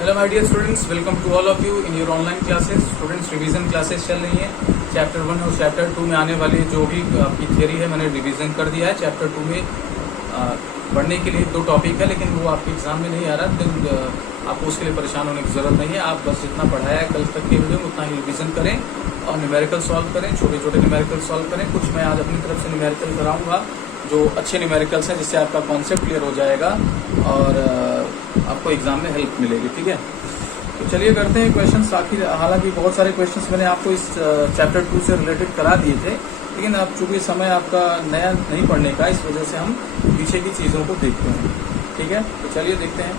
Hello my dear students, welcome to all of you in your online classes. Students, revision classes चल रही हैं। Chapter 1 और chapter 2 में आने वाली जो भी आपकी थियरी है मैंने रिवीजन कर दिया है। चैप्टर 2 में पढ़ने के लिए 2 टॉपिक है, लेकिन वो आपके एग्जाम में नहीं आ रहा, तो आपको उसके लिए परेशान होने की ज़रूरत नहीं है। आप बस जितना पढ़ाया है कल तक के वीडियो में उतना ही रिवीजन करें और न्यूमेरिकल सॉल्व करें, छोटे छोटे न्यूमेरिकल सॉल्व करें। कुछ मैं आज अपनी तरफ से न्यूमेरिकल कराऊंगा जो अच्छे न्यूमेरिकल्स हैं, जिससे आपका कॉन्सेप्ट क्लियर हो जाएगा और आपको एग्जाम में हेल्प मिलेगी। ठीक है, तो चलिए करते हैं क्वेश्चन। हालांकि बहुत सारे क्वेश्चंस मैंने आपको इस चैप्टर 2 से रिलेटेड करा दिए थे, लेकिन अब चूंकि समय आपका नया नहीं पढ़ने का, इस वजह से हम पीछे की चीज़ों को देखते हैं। ठीक है, तो चलिए देखते हैं।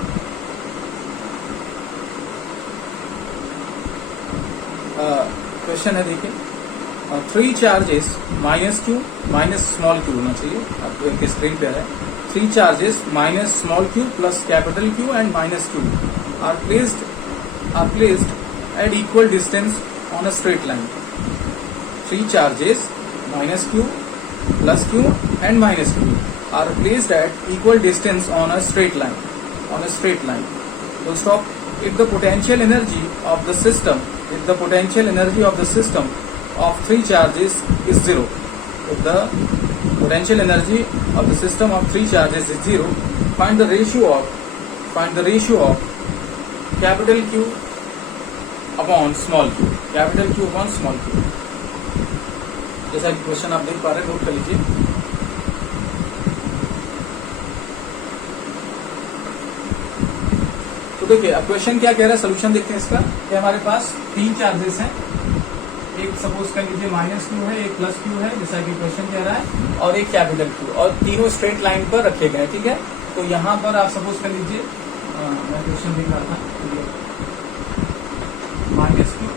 क्वेश्चन है, देखिए, 3 charges minus Q minus small Q होना चाहिए, आपको स्क्रीन पे है। 3 charges minus small Q plus capital Q and minus Q are placed at equal distance on a straight line. 3 charges minus q plus q and minus q are placed at equal distance on a straight line. Full stop. If the potential energy of the system of 3 charges is 0, if the potential energy of the system of 3 charges is 0, find the ratio of capital Q upon small q, capital Q upon small q। जैसा कि question आप देख पा रहे हैं, note कर लीजिए। तो देखिए, अब क्वेश्चन क्या कह रहा है, सोल्यूशन देखते हैं इसका। कि हमारे पास 3 चार्जेस हैं, एक सपोज कर लीजिए माइनस क्यू है, एक प्लस क्यू है, जैसा कि क्वेश्चन कह रहा है, और एक कैपिटल Q, और तीनों स्ट्रेट लाइन पर रखे गए। ठीक है, तो यहाँ पर आप सपोज कर लीजिए, मैं क्वेश्चन देख रहा था, माइनस क्यू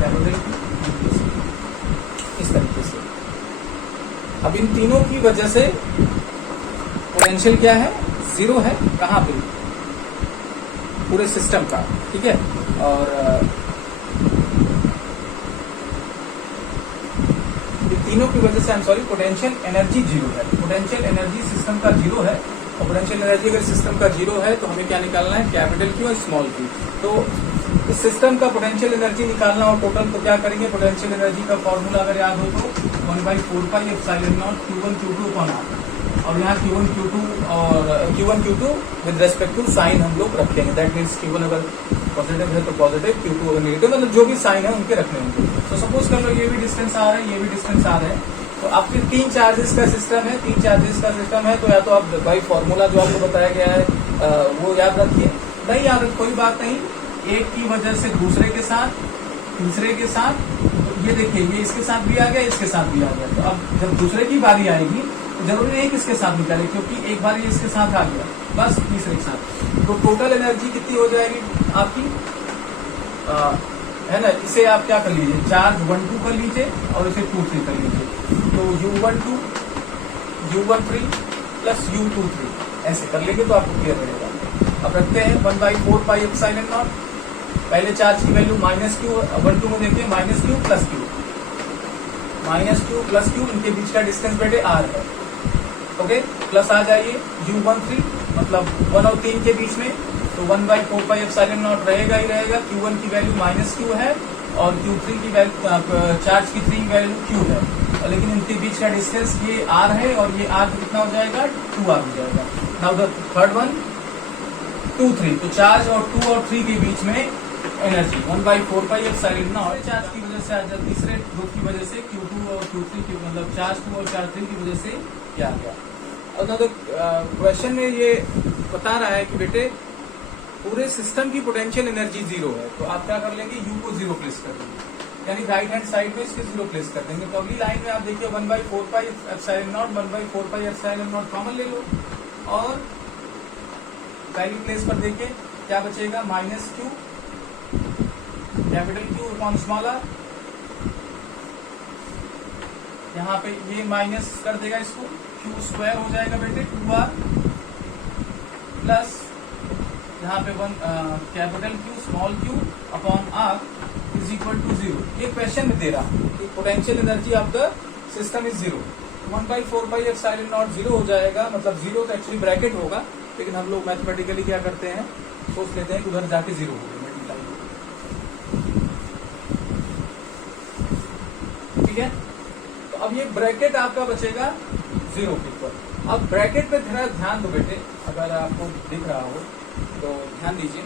कैपिटल Q, इस तरीके से। अब इन तीनों की वजह से पोटेंशियल क्या है, 0 है। कहाँ पे? पूरे सिस्टम का। ठीक है, और तीनों की वजह से पोटेंशियल एनर्जी 0 है। पोटेंशियल एनर्जी सिस्टम का 0 है, और पोटेंशियल एनर्जी अगर सिस्टम का 0 है तो हमें क्या निकालना है, कैपिटल Q और स्मॉल q। तो इस सिस्टम का पोटेंशियल एनर्जी निकालना और टोटल, तो क्या करेंगे, पोटेंशियल एनर्जी का फॉर्मूला अगर याद हो तो 1/4 epsilon not Q1 Q2 upon R, और यहाँ Q1 Q2 with respect to sign हम लोग रखेंगे। दैट मीन्स Q1 अगर पॉजिटिव है तो पॉजिटिव, Q2 अगर नेगेटिव, मतलब जो भी साइन है उनके रखने होंगे। तो सपोज कर लो ये भी डिस्टेंस आ रहा है, ये भी डिस्टेंस आ रहा है, तो आपके 3 चार्जेस का सिस्टम है। 3 चार्जेस का सिस्टम है, तो या तो आप भाई फॉर्मूला जो आपको बताया गया है वो याद रखिए, नहीं याद रख कोई बात नहीं। एक की वजह से दूसरे के साथ, तीसरे के साथ, तो ये देखिए, ये इसके साथ भी आ गया, इसके साथ भी आ गया। तो अब जब दूसरे की बारी आएगी तो जरूरी नहीं किसके साथ निकाले, क्योंकि एक बार ये इसके साथ आ गया, बस तीसरे के साथ। तो टोटल एनर्जी कितनी हो जाएगी आपकी, है ना। इसे आप क्या कर लीजिए, चार्ज 1 2 कर लीजिए और इसे 2 3 कर लीजिए। तो U12 U13 प्लस U23 ऐसे कर लेंगे तो आपको क्लियर रहेगा। अब रखते हैं 1/4 पाई एप्सिलॉन नॉट। पहले चार्ज की वैल्यू माइनस क्यू, 1 2 में देखिए माइनस क्यू प्लस क्यू, इनके बीच का डिस्टेंस बेटे R है। ओके, प्लस आ जाइए U13, मतलब 1 और 3 के बीच में, तो 1/4 पाई एप्सिलॉन नॉट रहेगा ही रहेगा। Q1 की वैल्यू माइनस क्यू है और Q3 की वैल्यू, चार्ज की 3 वैल्यू Q है, लेकिन इनके बीच का डिस्टेंस ये R है, और ये R कितना हो जाएगा, 2R हो जाएगा। नाउ द थर्ड वन 2 3, तो चार्ज और 2 और 3 के बीच में energy 1/4 pi epsilon not. Charge की वजह से आ जाए, तीसरे ग्रुप की वजह से Q2 और Q3 की, मतलब चार्ज 2 और चार्ज 3 की वजह से क्या आ गया। और क्वेश्चन में ये बता रहा है कि बेटे पूरे सिस्टम की पोटेंशियल एनर्जी 0 है, तो आप क्या कर लेंगे, U को 0 प्लेस कर देंगे, यानी राइट हैंड साइड में इसके 0 प्लेस कर देंगे। तो अगली लाइन में आप देखिए 1/4 pi epsilon not, 1/4 pi epsilon not common ले लो, और वैल्यू प्लेस पर देखिए क्या बचेगा, minus Q capital Q upon small r। यहाँ पे ये माइनस कर देगा इसको, Q स्क्वायर हो जाएगा बेटे 2R, प्लस यहाँ पे capital Q small q upon R is equal to 0। ये क्वेश्चन में दे रहा कि potential energy of the system is 0। 1/4 pi epsilon naught 0 हो जाएगा, मतलब 0 तो एक्चुअली ब्रैकेट होगा, लेकिन हम लोग मैथमेटिकली क्या करते हैं, सोच लेते हैं कि उधर जाके जीरो हो गया मल्टीप्लाई। ठीक है, तो अब ये ब्रैकेट आपका बचेगा जीरो के ऊपर। अब ब्रैकेट पे थोड़ा ध्यान दो बेटे, अगर आपको दिख रहा हो तो ध्यान दीजिए।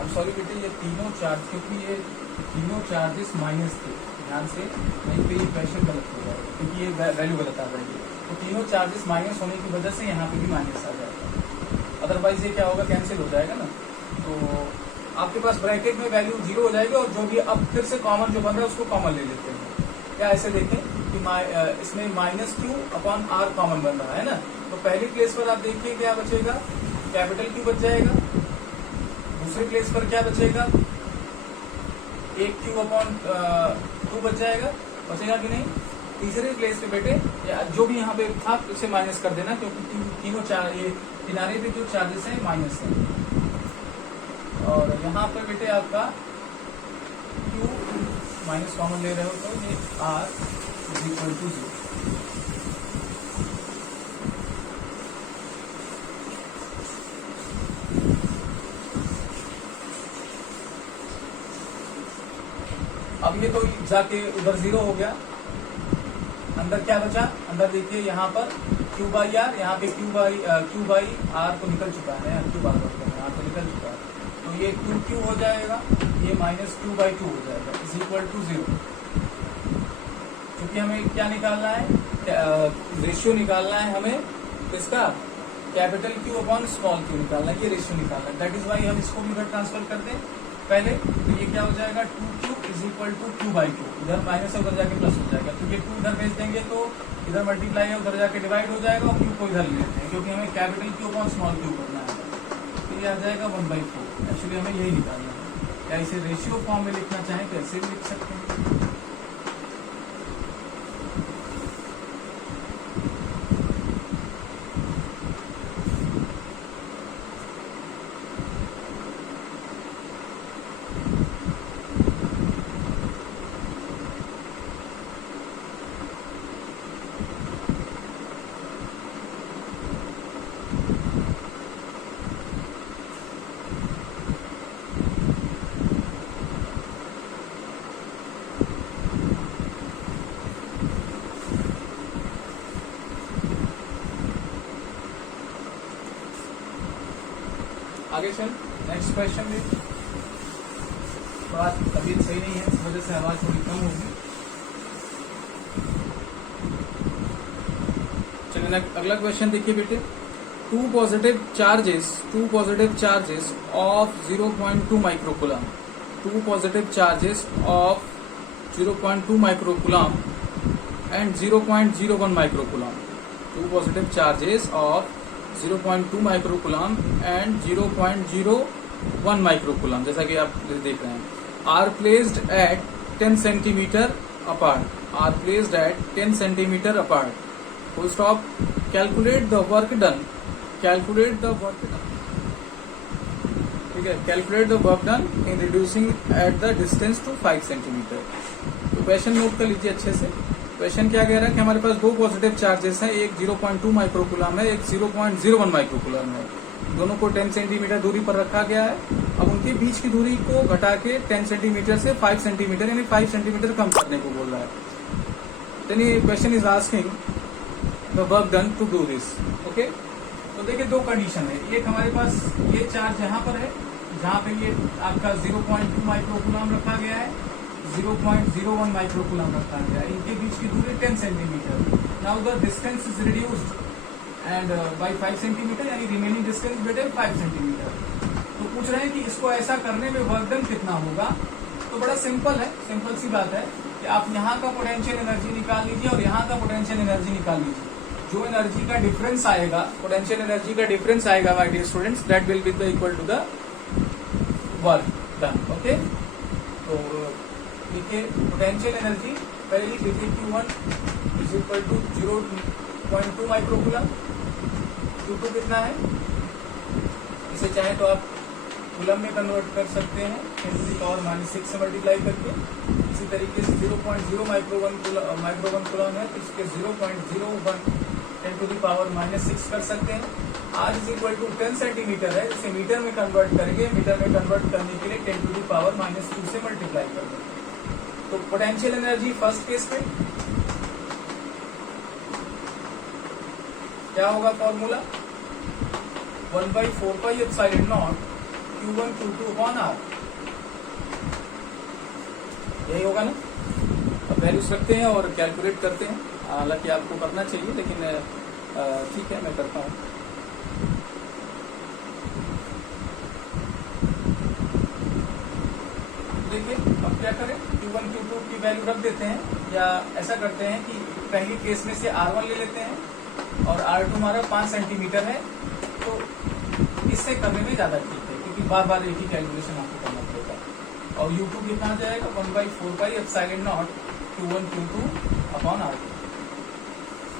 अब सॉरी बेटे, ये तीनों चार्ज, क्योंकि ये तीनों चार्जेस माइनस थे, ध्यान से नहीं तो ये क्वेश्चन गलत हो जाएगा, क्योंकि ये वैल्यू गलत आ जाएगी। तो तीनों चार्जेस माइनस होने की वजह से यहाँ पे भी माइनस आ जाएगा, अदरवाइज ये क्या होगा, कैंसिल हो जाएगा ना। तो आपके पास ब्रैकेट में वैल्यू जीरो हो जाएगी, और जो भी अब फिर से कॉमन जो बन रहा है उसको कॉमन ले लेते हैं। क्या ऐसे देखें कि इसमें minus Q upon R common बन रहा है ना, तो पहली प्लेस पर आप देखिए क्या बचेगा, कैपिटल क्यू बच जाएगा। दूसरी प्लेस पर क्या बचेगा, एक क्यू अपॉन टू बच जाएगा, बचेगा कि नहीं। तीसरी प्लेस पे बेटे जो भी यहाँ पे था उसे माइनस कर देना, क्योंकि तीनों ये किनारे पे जो चार्जेस है माइनस है। और यहाँ पे बेटे आपका क्यू माइनस कॉमन ले रहे हो तो ये R is equal to zero. अब ये तो जाके उधर जीरो हो गया, अंदर क्या बचा, अंदर देखिए यहाँ पर क्यू बाई आर, यहाँ पे क्यू बाई आर तो निकल चुका है, क्यू बार आर तो निकल चुका है, तो ये टू क्यू हो जाएगा, ये माइनस क्यू बाई टू हो जाएगा इज इक्वल टू जीरो। क्योंकि हमें क्या निकालना है, रेशियो निकालना है हमें इसका, capital Q upon small Q निकालना है, ये रेशियो निकालना है। दैट इज वाई हम इसको भी इधर ट्रांसफर कर दें पहले, तो ये क्या हो जाएगा, two Q is equal to Q by two, इधर माइनस है उधर जाके प्लस हो जाएगा, क्योंकि टू इधर भेज देंगे तो इधर मल्टीप्लाई है उधर जाके डिवाइड हो जाएगा, और क्यू को इधर ले लेते हैं क्योंकि हमें capital Q upon small Q करना है, तो ये आ जाएगा 1/4। एक्चुअली हमें यही निकालना है, या इसे रेशियो फॉर्म में लिखना चाहें तो ऐसे भी लिख सकते हैं। आगे चल, नेक्स्ट क्वेश्चन में थोड़ा तबीयत सही नहीं है, इस वजह से आवाज थोड़ी कम होगी। चलिए अगला क्वेश्चन देखिए बेटे, two positive charges of 0.2 microcoulomb, two positive charges of 0.2 microcoulomb and 0.01 microcoulomb, two positive charges of 0.2 microcoulomb and 0.01 microcoulomb, जैसा कि आप देख रहे हैं, are placed at 10 centimetre apart, are placed at 10 centimetre apart. Full stop. Calculate the work done, calculate the work done, ठीक है, calculate the work done in reducing at the distance to 5 centimetre. तो question note कर लीजिए अच्छे से। Question क्या कह रहा है कि हमारे पास दो पॉजिटिव चार्जेस हैं, एक 0.2 माइक्रोकूलम है, एक 0.01 माइक्रोकूलम है, दोनों को 10 सेंटीमीटर दूरी पर रखा गया है। अब उनके बीच की दूरी को घटा के 10 सेंटीमीटर से 5 सेंटीमीटर यानी 5 सेंटीमीटर कम करने को बोल रहा है। देन ये question is asking the work done to do this. Okay, तो देखिए दो कंडीशन है, एक हमारे पास ये चार्ज यहाँ पर है जहाँ पे ये आपका 0.2 माइक्रोकूलम रखा गया है, 0.01 माइक्रोकूलम रखा गया है, इनके बीच की दूरी 10 centimetre. Now the distance is reduced and by 5 centimetre, यानी रिमेनिंग डिस्टेंस बेटे 5 सेंटीमीटर। तो पूछ रहे हैं कि इसको ऐसा करने में वर्क डन कितना होगा। तो बड़ा सिंपल है, सिंपल सी बात है कि आप यहाँ का पोटेंशियल एनर्जी निकाल लीजिए और यहाँ का पोटेंशियल एनर्जी निकाल लीजिए। जो एनर्जी का डिफरेंस आएगा, पोटेंशियल एनर्जी का डिफरेंस आएगा my dear students, that will be the equal to the work done. Okay, तो देखिए पोटेंशियल एनर्जी पहले लिख लीजिए, Q1 is equal to 0.2 microcoulomb, Q2 कितना है, इसे चाहे तो आप कूलम में कन्वर्ट कर सकते हैं 10⁻⁻6 से मल्टीप्लाई करके। इसी तरीके से 0.0 माइक्रोवन कूलम है तो इसके 0.01 10⁻⁻6 कर सकते हैं। r is equal to 10 centimetre है, इसे मीटर में कन्वर्ट करेंगे, मीटर में कन्वर्ट करने के लिए 10 टू द पावर -2 से मल्टीप्लाई कर देंगे। तो पोटेंशियल एनर्जी फर्स्ट केस में क्या होगा formula 1/4πε0 Q1 Q2 upon r, यही होगा ना। अब वैल्यूज रखते हैं और कैलकुलेट करते हैं, हालांकि आपको करना चाहिए लेकिन ठीक है मैं करता हूँ। देखिए अब क्या करें, Q1 Q2 की वैल्यू रख देते हैं, या ऐसा करते हैं कि पहली केस में से R1 ले लेते हैं और R2 हमारा 5 सेंटीमीटर है, तो इससे करने में ज्यादा ठीक है क्योंकि बार बार एक ही कैलकुलेशन आपको करना पड़ेगा। और U2 कितना आ जाएगा 1/4πε0 Q1 Q2 अपॉन R2।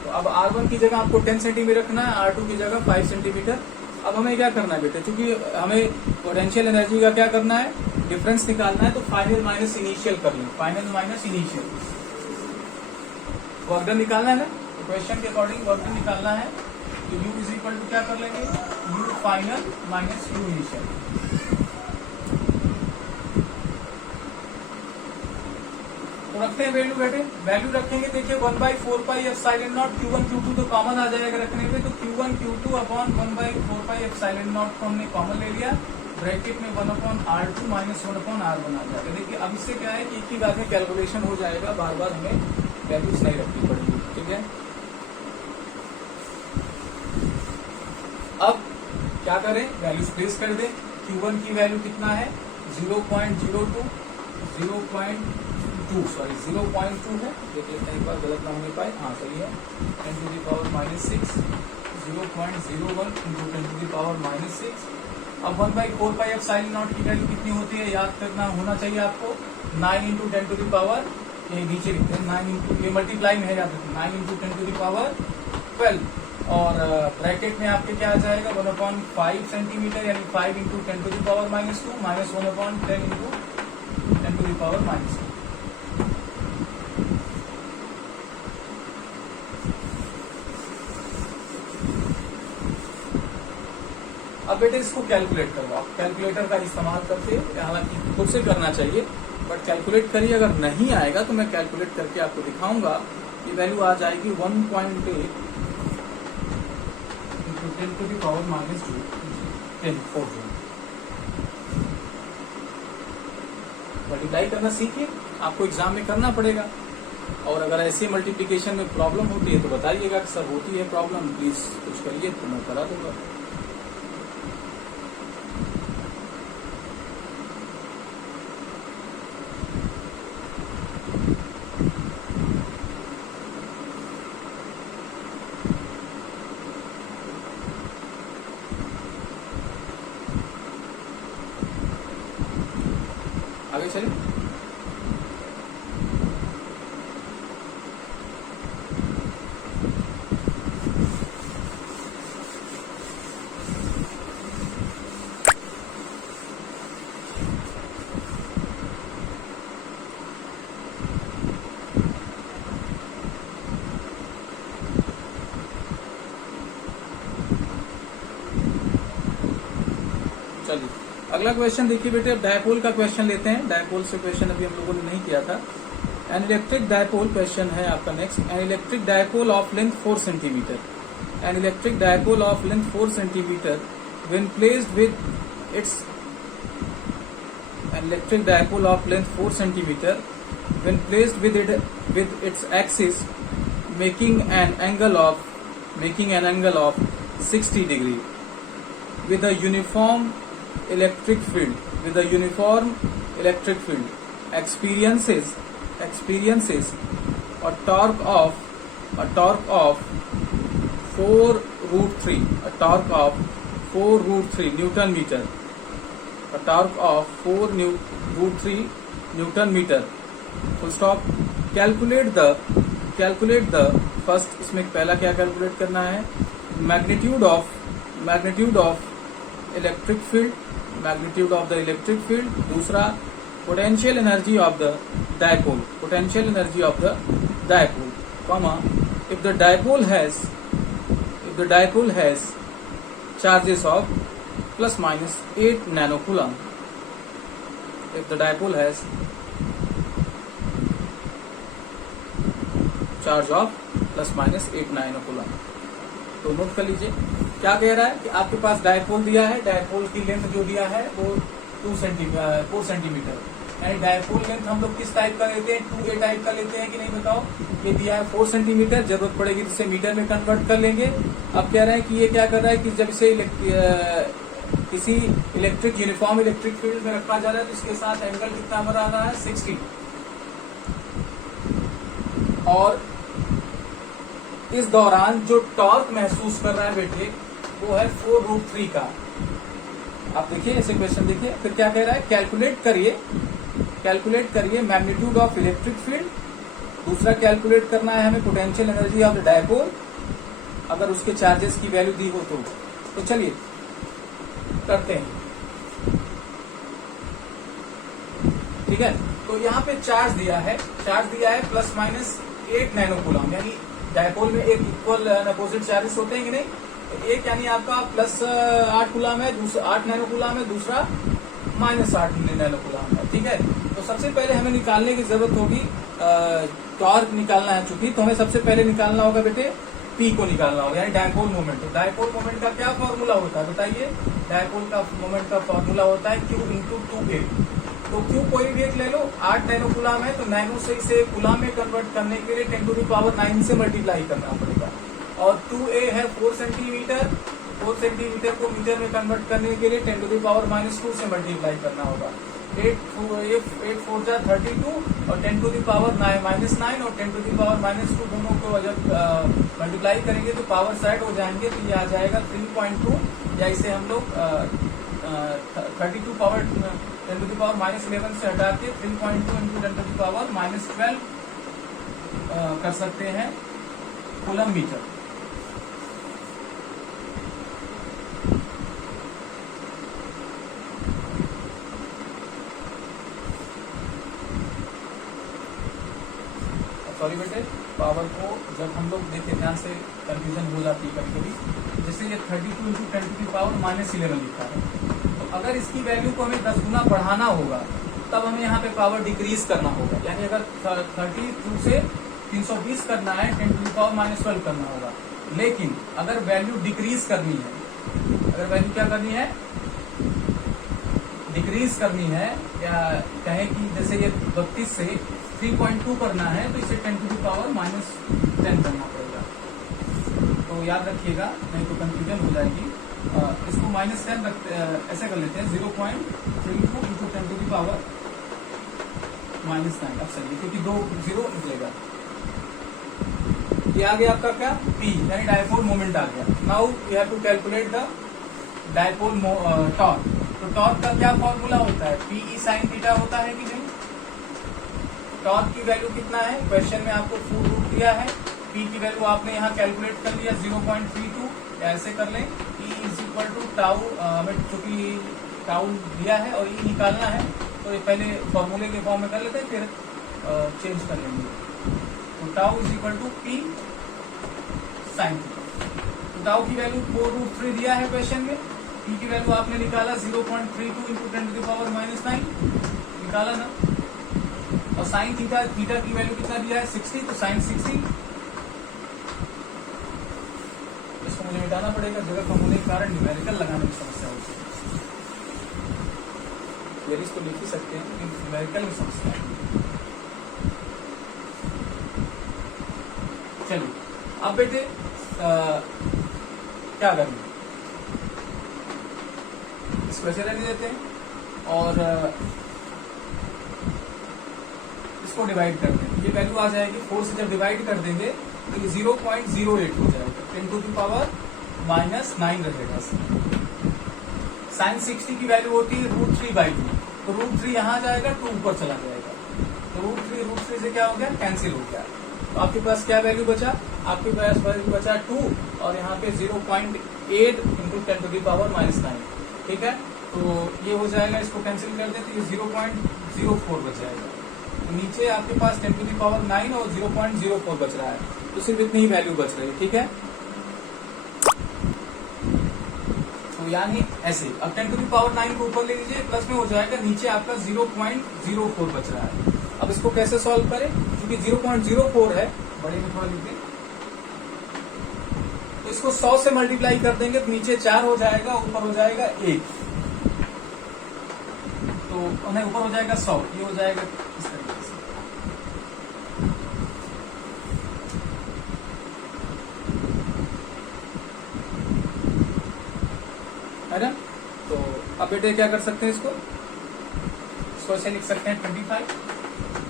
तो अब R1 की जगह आपको 10 सेंटीमीटर रखना है, R2 की जगह 5 सेंटीमीटर। अब हमें क्या करना है बेटे, क्योंकि हमें पोटेंशियल एनर्जी का क्या करना है, डिफरेंस निकालना है, तो फाइनल माइनस इनिशियल कर लें, final minus initial work done निकालना है ना, तो क्वेश्चन के अकॉर्डिंग वर्क डन निकालना है। तो U इज इक्वल टू क्या कर लेंगे, U final minus U initial. तो रखते हैं वैल्यू बेटे, वैल्यू रखेंगे, देखिए 1/4πε0 Q1 Q2 तो कॉमन आ जाएगा रखने पे, तो Q1 Q2 अपॉन 1/4πε0 को हमने कॉमन ले लिया, ब्रैकेट में 1/R2 माइनस 1/R1 आ जाएगा। देखिए अब इससे क्या है कि एक ही बार में कैलकुलेशन हो जाएगा, बार बार हमें वैल्यूज नहीं रखनी पड़ेगी, ठीक है। अब क्या करें, वैल्यूज प्लेस कर दें। Q1 की वैल्यू कितना है 0.02 है, देख लेते हैं एक बार गलत ना होने पाए, हाँ सही है, 10 to the power -6, 0.01 into 10 to the power -6। अब 1/4πε0 की वैल्यू कितनी होती है याद करना होना चाहिए आपको, 9 इंटू 10 टू द पावर, ये नीचे लिखते हैं 9 इंटू, ये मल्टीप्लाई में है याद रखिए, 9 इंटू 10 टू द पावर 12, और ब्रैकेट में आपके क्या आ जाएगा 1/5 सेंटीमीटर, यानी 5 into 10 to the power -2 minus 1/10 into 10 to the power -2। अब बेटे इसको कैलकुलेट करो, आप कैलकुलेटर का इस्तेमाल करके, हालांकि खुद से करना चाहिए बट कैलकुलेट करिए, अगर नहीं आएगा तो मैं कैलकुलेट करके आपको दिखाऊंगा। ये वैल्यू आ जाएगी 1.8 into 10 to the power -2 10 4 multiply करना सीखिए, आपको एग्जाम में करना पड़ेगा। और अगर ऐसे मल्टीप्लीकेशन में प्रॉब्लम होती है तो बताइएगा कि सर होती है प्रॉब्लम, प्लीज कुछ करिए तो मैं करा दूंगा। आगे चलिए, चलिए अगला क्वेश्चन देखिए बेटे, अब डायपोल का क्वेश्चन लेते हैं। डायपोल से क्वेश्चन अभी हम लोगों ने नहीं किया था। एन इलेक्ट्रिक डायपोल क्वेश्चन है आपका next. An electric dipole of length 4 centimetre, an electric dipole of length 4 centimetre when placed with its, an electric dipole of length 4 centimetre when placed with its axis making an angle of 60 degree with a uniform electric field experiences a torque of 4√3 Newton meter, a torque of 4√3 Newton meter, full stop। Calculate the first, इसमें पहला क्या calculate करना है, magnitude of electric field, magnitude of the electric field. दूसरा potential energy of the dipole, comma if the dipole has charges of plus minus 8 nanocoulomb if the dipole has charge of plus minus 8 nanocoulomb। तो note कर लीजिए क्या कह रहा है कि आपके पास डायपोल दिया है, डायपोल की लेंथ जो दिया है वो 4 सेंटीमीटर, यानी डायपोल लेंथ हम लोग किस टाइप का लेते हैं, 2A टाइप का लेते हैं कि नहीं बताओ। ये दिया है 4 सेंटीमीटर, जरूरत पड़ेगी तो इसे मीटर में कन्वर्ट कर लेंगे। अब कह रहे हैं कि ये क्या कर रहा है कि जब इसे किसी इलेक्ट्रिक यूनिफॉर्म इलेक्ट्रिक फील्ड में रखा जा रहा है तो इसके साथ एंगल कितना बना रहा है 60, और इस दौरान जो टॉर्क महसूस कर रहा है बेटे वो है 4√3 का। आप देखिए ऐसे क्वेश्चन देखिए, फिर क्या कह रहा है, कैलकुलेट करिए मैग्नीट्यूड ऑफ इलेक्ट्रिक फील्ड। दूसरा कैलकुलेट करना है हमें potential energy of the dipole अगर उसके चार्जेस की वैल्यू दी हो तो चलिए करते हैं। ठीक है, तो यहाँ पे चार्ज दिया है प्लस माइनस 8 नैनोकूलम, यानी डायपोल में एक इक्वल अपोजिट चार्जेस होते हैं कि नहीं। तो एक यानी आपका प्लस 8 कूलम है, दूसरा 8 नैनोकूलम है, दूसरा माइनस 8 नैनोकूलम है। ठीक है, तो सबसे पहले हमें निकालने की जरूरत होगी टॉर्क निकालना है, चूंकि तो हमें सबसे पहले निकालना होगा बेटे पी को निकालना होगा, यानी डायपोल मोमेंट। तो डायपोल मोमेंट का क्या फॉर्मूला होता है बताइए। डायपोल का मोमेंट का फॉर्मूला होता है Q इंटू 2A। तो Q कोई भी एक ले लो, 8 नैनोकूलम है तो नैनो से इसे कूलम में कन्वर्ट करने के लिए 10 टू द पावर 9 से मल्टीप्लाई करना पड़ेगा, और 2A है 4 सेंटीमीटर, 4 सेंटीमीटर को मीटर में कन्वर्ट करने के लिए 10 टू द पावर -2 से मल्टीप्लाई करना होगा। 8 4 जा 32 और 10 टू द पावर -9 और 10 टू द पावर -2 दोनों को जब मल्टीप्लाई करेंगे तो पावर साइड हो जाएंगे, तो ये आ जाएगा 3.2, या इसे हम लोग 32 पावर 10 टू द पावर -11 से हटा के 3.2 इंटू 10 टू द पावर -12 कर सकते हैं कूलम मीटर। सॉरी बेटे, पावर को जब हम लोग देखते ध्यान से कंफ्यूजन हो जाती है कभी कभी। जैसे ये 32 इंटू 10 टू द पावर -11 लिखा है, तो अगर इसकी वैल्यू को हमें 10 गुना बढ़ाना होगा तब हमें यहाँ पे पावर डिक्रीज करना होगा, यानी अगर 32 से 320 करना है 10 टू द पावर -12 करना होगा। लेकिन अगर वैल्यू डिक्रीज करनी है, अगर वैल्यू क्या करनी है डिक्रीज करनी है, या कहें कि जैसे ये 32 से 3.2 करना है तो इसे 10 टू द पावर -10 करना पड़ेगा। तो याद रखिएगा, नहीं तो कंफ्यूजन हो जाएगी। इसको -10 ऐसे कर लेते हैं, 0.32 इंटू 10 टू द पावर -9। अब सही, क्योंकि 2 0 निकलेगा। ये आ गया आपका क्या P, यानी डायपोल मोमेंट आ गया। Now you have to calculate the dipole torque. तो टॉर्क का क्या फॉर्मूला होता है, PE sin थीटा होता है कि नहीं। टॉर्क की वैल्यू कितना है, क्वेश्चन में आपको फुल रूट दिया है। P की वैल्यू आपने यहाँ कैलकुलेट कर लिया 0.32, ऐसे कर लें। E is equal to tau, चूंकि टाउ दिया है और E निकालना है तो ये पहले फॉर्मूले के फॉर्म में कर लेते हैं, फिर चेंज कर लेंगे। तो tau is equal to P sin theta. तो टाउ की वैल्यू 4√3 दिया है क्वेश्चन में। P की वैल्यू आपने निकाला 0.32 इंटू 10 टू द पावर -9 निकाला ना, और साइन थीटा की वैल्यू कितना दिया है 60, तो साइन 60। इसको मुझे मिटाना पड़ेगा, जगह कम होने के कारण न्यूमेरिकल लगाने की समस्या होती है। वेरिस तो लिख ही सकते हैं लेकिन न्यूमेरिकल में समस्या है। चलिए अब बेटे क्या करेंगे, इसको ऐसे रहने देते हैं और इसको डिवाइड कर देंगे। ये वैल्यू आ जाएगी 4 से जब डिवाइड कर देंगे तो ये 0.08 हो जाएगा, 10 टू द पावर -9 रहेगा। साइन 60 की वैल्यू होती है √3/2, तो √3 यहाँ जाएगा, 2 ऊपर चला जाएगा, तो √3 से क्या हो गया, कैंसिल हो गया। तो आपके पास क्या वैल्यू बचा, आपके पास वैल्यू बचा 2, और यहाँ पे 0.8 इंटू 10 टू द पावर -9। ठीक है, तो ये हो जाएगा, इसको कैंसिल कर दे तो ये 0.04 बच जाएगा। तो नीचे आपके पास 10 टू द पावर 9 और 0.04 बच रहा है, तो सिर्फ इतनी ही वैल्यू बच रही है। ठीक है, तो यानी ऐसे अब 10 टू द पावर 9 को ऊपर ले लीजिए, प्लस में हो जाएगा, नीचे आपका 0.04 बच रहा है। अब इसको कैसे सॉल्व करें, क्योंकि 0.04 है, बड़े में थोड़ा लिख दें, तो इसको 100 से मल्टीप्लाई कर देंगे तो नीचे 4 हो जाएगा, ऊपर हो जाएगा 1, तो नहीं ऊपर हो जाएगा 100, ये हो जाएगा इस तरीके से। है ना? तो अब बेटे क्या कर सकते हैं, इसको ऐसे लिख सकते हैं 25,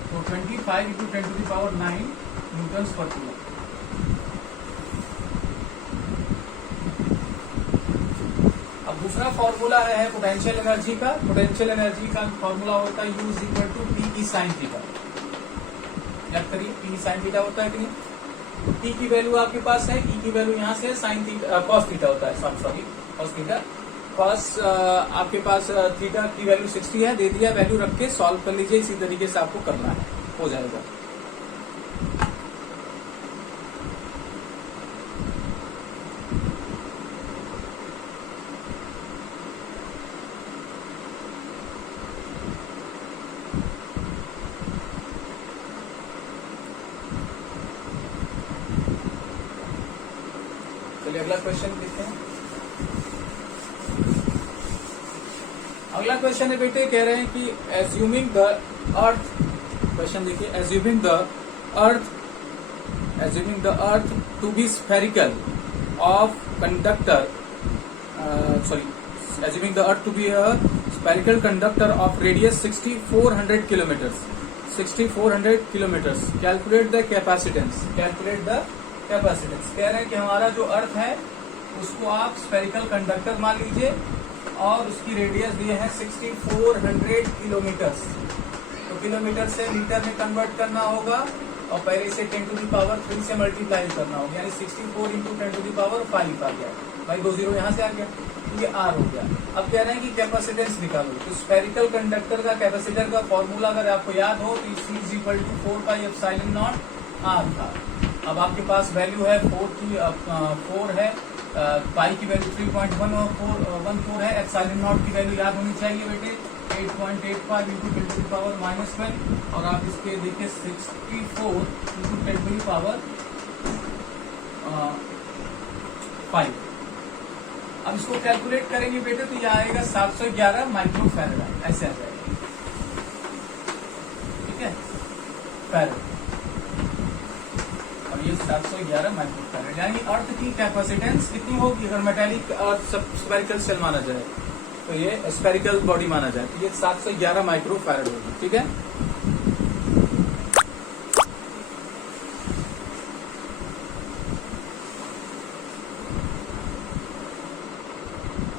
तो 25 into 10 to the power 9 newton per coulomb. अब दूसरा फॉर्मूला है पोटेंशियल एनर्जी का। पोटेंशियल एनर्जी का फॉर्मूला होता है U is equal to P की साइन थीटा। याद करिए, P साइन थीटा होता है कि नहीं? P की वैल्यू आपके पास है, E की वैल्यू यहाँ से साइन थीटा कॉस थीटा होता है, सॉरी कॉस थीटा। कॉस आपके पास थीटा की वैल्यू 60 है, दे दिया, वैल्यू रख के सॉल्व कर लीजिए, इसी तरीके से आपको करना है, हो जाएगा। चलिए अगला क्वेश्चन देखते हैं। अगला क्वेश्चन है बेटे, कह रहे हैं कि एज्यूमिंग द अर्थ, क्वेश्चन देखिए, assuming the earth to be spherical of conductor, assuming the earth to be a spherical conductor of radius 6400 kilometres, 6400 kilometres, calculate the capacitance, कह रहे हैं कि हमारा जो अर्थ है उसको आप स्फेरिकल कंडक्टर मान लीजिए और उसकी रेडियस दिए है 6400 किलोमीटर्स, तो किलोमीटर से मीटर में कन्वर्ट करना होगा और पहले से 10 टू द पावर 3 से मल्टीप्लाई करना होगा, यानी 64 इंटू 10 टू द पावर 5 आ गया भाई, 2 जीरो यहाँ से आ गया, ये R हो गया। अब कह रहे हैं कि कैपेसिटेंस निकालो, तो स्फेरिकल कंडक्टर का कैपेसिटर का फॉर्मूला अगर आपको याद हो तो C is equal to 4πε0 R था। अब आपके पास वैल्यू है 4 है, पाई की वैल्यू 3.14 है, एप्सिलॉन नॉट की वैल्यू याद होनी चाहिए बेटे 8.85 इंटू 10 टू द पावर -12, और आप इसके देखिए 64 इंटू 10 टू द पावर 5। अब इसको कैलकुलेट करेंगे बेटे तो ये आएगा 711 माइक्रो फैराड, ऐसे आ जाएगा, ठीक है, फैराड, और ये 711 माइक्रो फैराड, यानी अर्थ की कैपेसिटेंस कितनी होगी अगर मेटालिक अर्थ स्फेरिकल सेल माना जाए, तो ये स्फेरिकल बॉडी माना जाए, तो ये 711 माइक्रो फैराड होगी, ठीक है।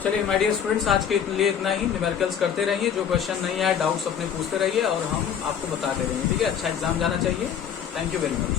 चलिए माय डियर स्टूडेंट्स, आज के लिए इतना ही। न्यूमेरिकल्स करते रहिए, जो क्वेश्चन नहीं आए डाउट्स अपने पूछते रहिए और हम आपको बताते रहेंगे, ठीक है। अच्छा एग्जाम जाना चाहिए। Thank you very much.